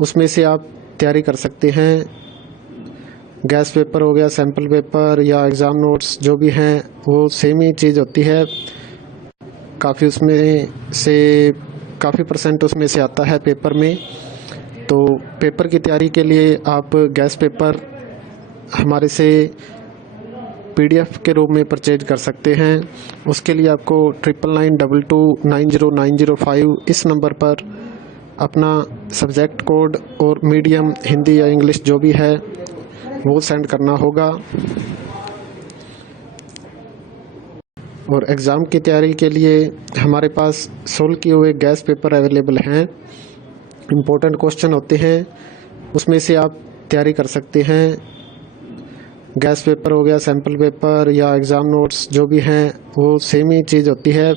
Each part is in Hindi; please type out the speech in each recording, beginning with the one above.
उसमें से आप तैयारी कर सकते हैं। गैस पेपर हो गया, सैम्पल पेपर या एग्ज़ाम नोट्स जो भी हैं वो सेम ही चीज़ होती है। काफ़ी उसमें से काफ़ी परसेंट उसमें से आता है पेपर में। तो पेपर की तैयारी के लिए आप गैस पेपर हमारे से PDF के रूप में परचेज कर सकते हैं। उसके लिए आपको 9992290905 इस नंबर पर अपना सब्जेक्ट कोड और मीडियम हिंदी या इंग्लिश जो भी है वो सेंड करना होगा। और एग्ज़ाम की तैयारी के लिए हमारे पास सोल्व किए हुए गैस पेपर अवेलेबल हैं। इम्पोर्टेंट क्वेश्चन होते हैं, उसमें से आप तैयारी कर सकते हैं। गैस पेपर हो गया, सैम्पल पेपर या एग्ज़ाम नोट्स जो भी हैं वो सेम ही चीज़ होती है।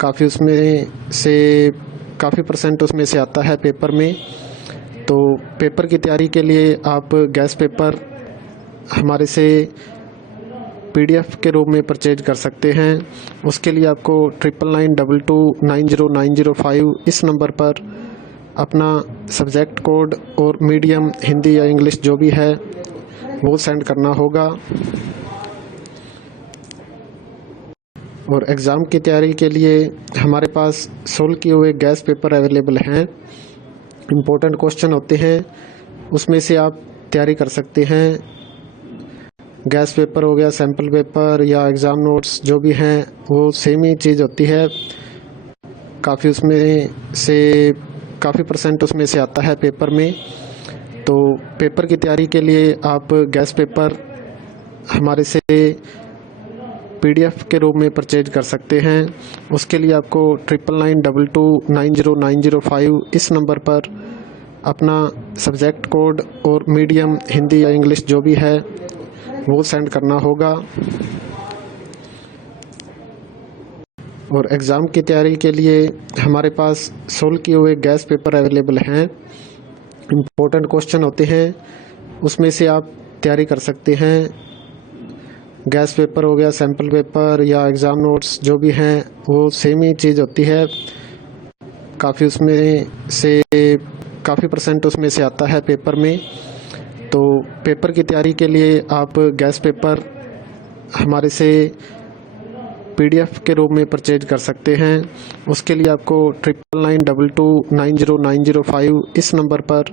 काफ़ी उसमें से काफ़ी परसेंट उसमें से आता है पेपर में। तो पेपर की तैयारी के लिए आप गैस पेपर हमारे से PDF के रूप में परचेज कर सकते हैं। उसके लिए आपको 9992290905 इस नंबर पर अपना सब्जेक्ट कोड और मीडियम हिंदी या इंग्लिश जो भी है वो सेंड करना होगा। और एग्ज़ाम की तैयारी के लिए हमारे पास सोल्व किए हुए गैस पेपर अवेलेबल हैं। इम्पोर्टेंट क्वेश्चन होते हैं, उसमें से आप तैयारी कर सकते हैं। गैस पेपर हो गया, सैम्पल पेपर या एग्ज़ाम नोट्स जो भी हैं वो सेम ही चीज़ होती है। काफ़ी उसमें से काफ़ी परसेंट उसमें से आता है पेपर में। तो पेपर की तैयारी के लिए आप गैस पेपर हमारे से PDF के रूप में परचेज कर सकते हैं। उसके लिए आपको 9992290905 इस नंबर पर अपना सब्जेक्ट कोड और मीडियम हिंदी या इंग्लिश जो भी है वो सेंड करना होगा। और एग्ज़ाम की तैयारी के लिए हमारे पास सोल्व किए हुए गैस पेपर अवेलेबल हैं। इम्पोर्टेंट क्वेश्चन होते हैं, उसमें से आप तैयारी कर सकते हैं। गैस पेपर हो गया, सैम्पल पेपर या एग्ज़ाम नोट्स जो भी हैं वो सेम ही चीज़ होती है। काफ़ी उसमें से काफ़ी परसेंट उसमें से आता है पेपर में। तो पेपर की तैयारी के लिए आप गैस पेपर हमारे से PDF के रूप में परचेज कर सकते हैं। उसके लिए आपको 9992290905 इस नंबर पर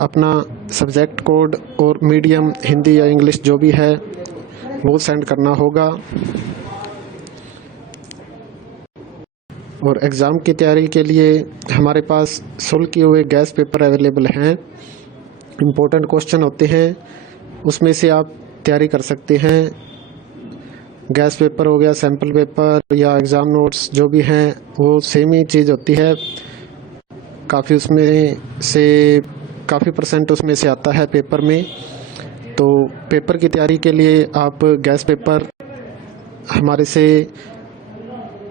अपना सब्जेक्ट कोड और मीडियम हिंदी या इंग्लिश जो भी है वो सेंड करना होगा। और एग्ज़ाम की तैयारी के लिए हमारे पास सोल्व किए हुए गैस पेपर अवेलेबल हैं। इम्पोर्टेंट क्वेश्चन होते हैं, उसमें से आप तैयारी कर सकते हैं। गैस पेपर हो गया, सैम्पल पेपर या एग्ज़ाम नोट्स जो भी हैं वो सेम ही चीज़ होती है। काफ़ी उसमें से काफ़ी परसेंट उसमें से आता है पेपर में। तो पेपर की तैयारी के लिए आप गैस पेपर हमारे से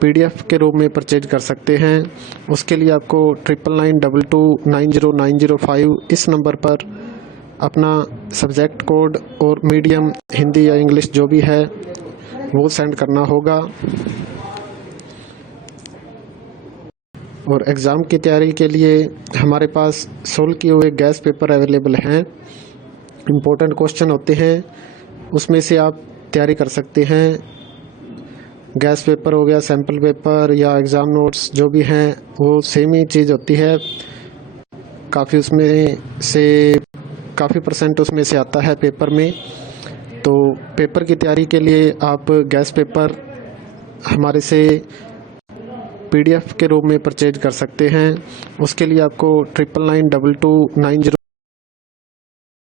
PDF के रूप में परचेज कर सकते हैं। उसके लिए आपको 9992290905 इस नंबर पर अपना सब्जेक्ट कोड और मीडियम हिंदी या इंग्लिश जो भी है वो सेंड करना होगा। और एग्ज़ाम की तैयारी के लिए हमारे पास सोल्व किए हुए गैस पेपर अवेलेबल हैं। इम्पोर्टेंट क्वेश्चन होते हैं, उसमें से आप तैयारी कर सकते हैं। गैस पेपर हो गया, सैम्पल पेपर या एग्ज़ाम नोट्स जो भी हैं वो सेम ही चीज़ होती है। काफ़ी उसमें से काफ़ी परसेंट उसमें से आता है पेपर में। तो पेपर की तैयारी के लिए आप गैस पेपर हमारे से PDF के रूप में परचेज कर सकते हैं। उसके लिए आपको 999229